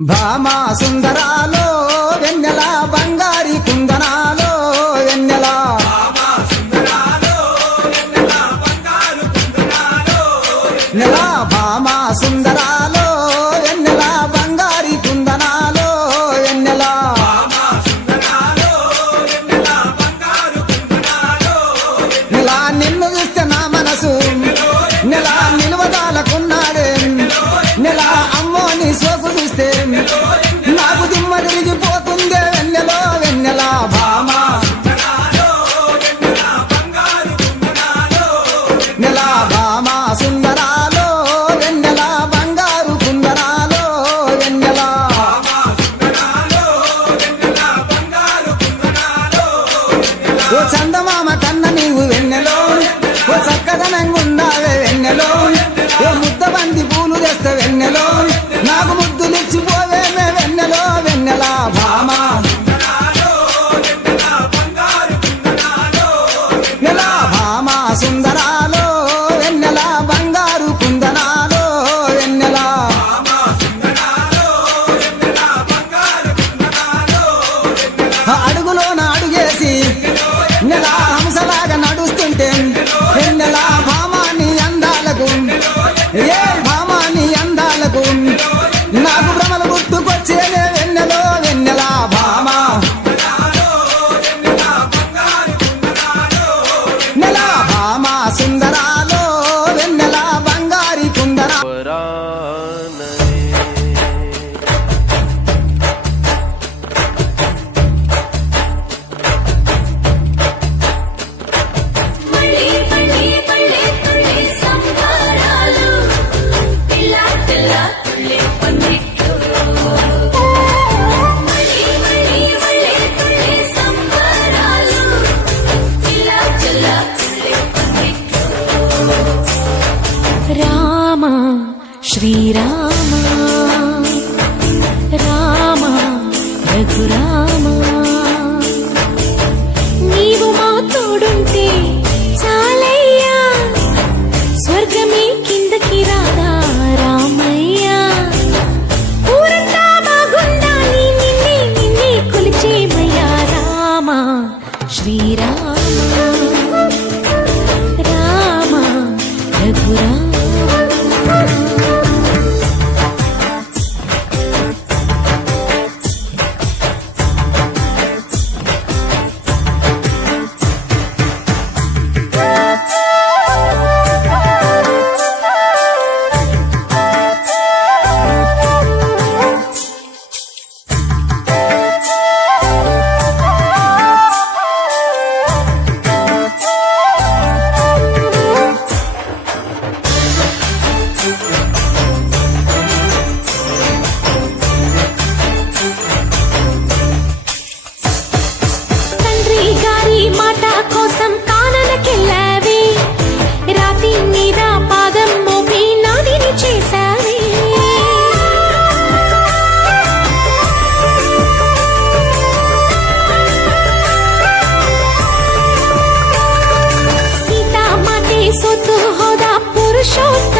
భామా సుందరాలో వెన్నెల బంగారి కుందనాలో వెన్నెల నెల భామా సుందరాలో వెన్నెల బంగారి కుందనాలో వెన్నెల నెల నిన్ను చూస్తే నా మనసు నెల నిలువదాలకున్నాడే నెల అమ్మో నీ సోకు చూస్తే నాకు దిమ్మ తిరిగిపోతుందే వెన్నెలో వెన్నెల భామా నెల భామా సుందరాలో వెన్నెల బంగారు కుందనాలో వెన్నెల ఓ చందమామ కన్న నీవు వెన్నెలో ఓ చక్కదనంగున్నావే వెన్నెలో ఓ ముద్ద బంది పూలు తెస్తే వెన్నెలో నాకు ముద్దులిచ్చిపోవేమే వెన్నెలో వెన్నెల భామా నెల భామా సుందరాలో వెన్నెల బంగారు కుందనాలో వెన్నెల అడుగులోన అడుగేసి నెల హంసలాగా నడుస్తుంటే వెన్నెల భామాని అందాలకు ఏ భామాని అందాలకు నాకు భ్రమలు గుర్తుకొచ్చేదే వెన్నెలో వెన్నెల భామా నెల భామా సుందరాలో వెన్నెల బంగారి కుందన రామ శ్రీరామ రామ రఘురామ నీవు మా తోడుంటే చాలయ్యా స్వర్గమే కిందకి రాదా రామయ్యా ఊరంతా బాగుండాలి నిన్నే నిన్నే కొలిచేమయ్యా రామ శ్రీరామ రామ రఘురామ పురుషోత్తమ